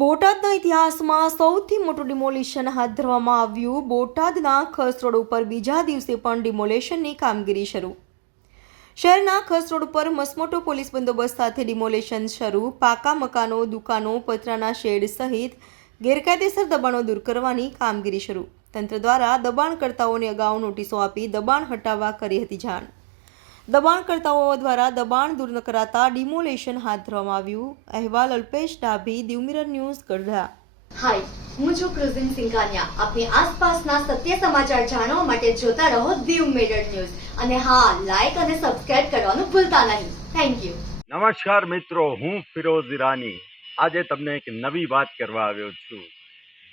બોટાદના ઇતિહાસમાં સૌથી મોટું ડિમોલિશન હાથ ધરવામાં આવ્યું. બોટાદના ખસ રોડ ઉપર બીજા દિવસે પણ ડિમોલેશનની કામગીરી શરૂ. શહેરના ખસ રોડ ઉપર મસમોટો પોલીસ બંદોબસ્ત સાથે ડિમોલેશન શરૂ. પાકા મકાનો, દુકાનો, પતરાના શેડ સહિત ગેરકાયદેસર દબાણો દૂર કરવાની કામગીરી શરૂ. તંત્ર દ્વારા દબાણકર્તાઓને અગાઉ નોટિસો આપી દબાણ હટાવવા કરી હતી જાણ. દબાણકર્તાઓ દ્વારા દબાણ દૂર ન કરાતા ડિમોલેશન હાથ ધરવામાં આવ્યું. અહેવાલ અલ્પેશ ડાભી દિવમિરર ન્યૂઝ ગઢડા. હાય હું છું ક્રુઝિન સિંઘાનિયા. આપની આસપાસના સત્ય સમાચાર જાણવા માટે જોતા રહો દીવ મિરર ન્યૂઝ. અને હા લાઈક અને સબસ્ક્રાઇબ કરવાનું ભૂલતા નહીં. થેન્ક યુ નમસ્કાર મિત્રો હું ફિરોઝ ઈરાની. આજે તમને એક નવી વાત કરવા આવ્યો છું.